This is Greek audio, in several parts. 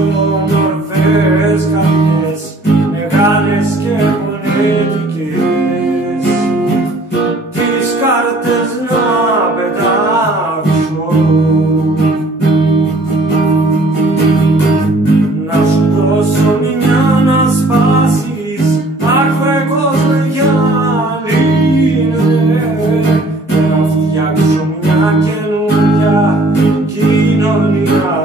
Όμορφες καρδιές, μεγάλες και μονετικές, τις κάρτες να πετάξω, να σου δώσω μια να σπάσεις. Αχ βρε κόσμε για λύνε, να φτιάξω μια καινούρια κοινωνία.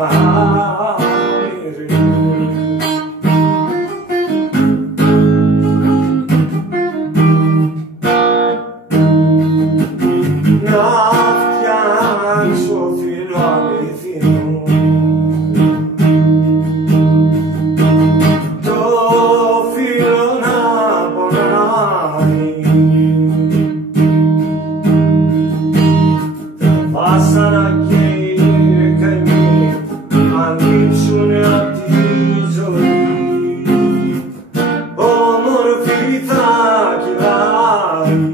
Να φτιάξω φίλο αληθινό, το φίλο να πονάει, τα βάσανα και οι καημοί ανοίξουνε απ' τη ζωή, όμορφη θα κυλάει.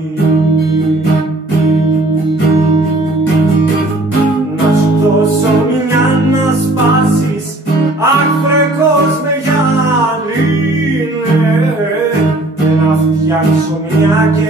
Αχ βρε κόσμε για λύνε, να φτιάξω μια και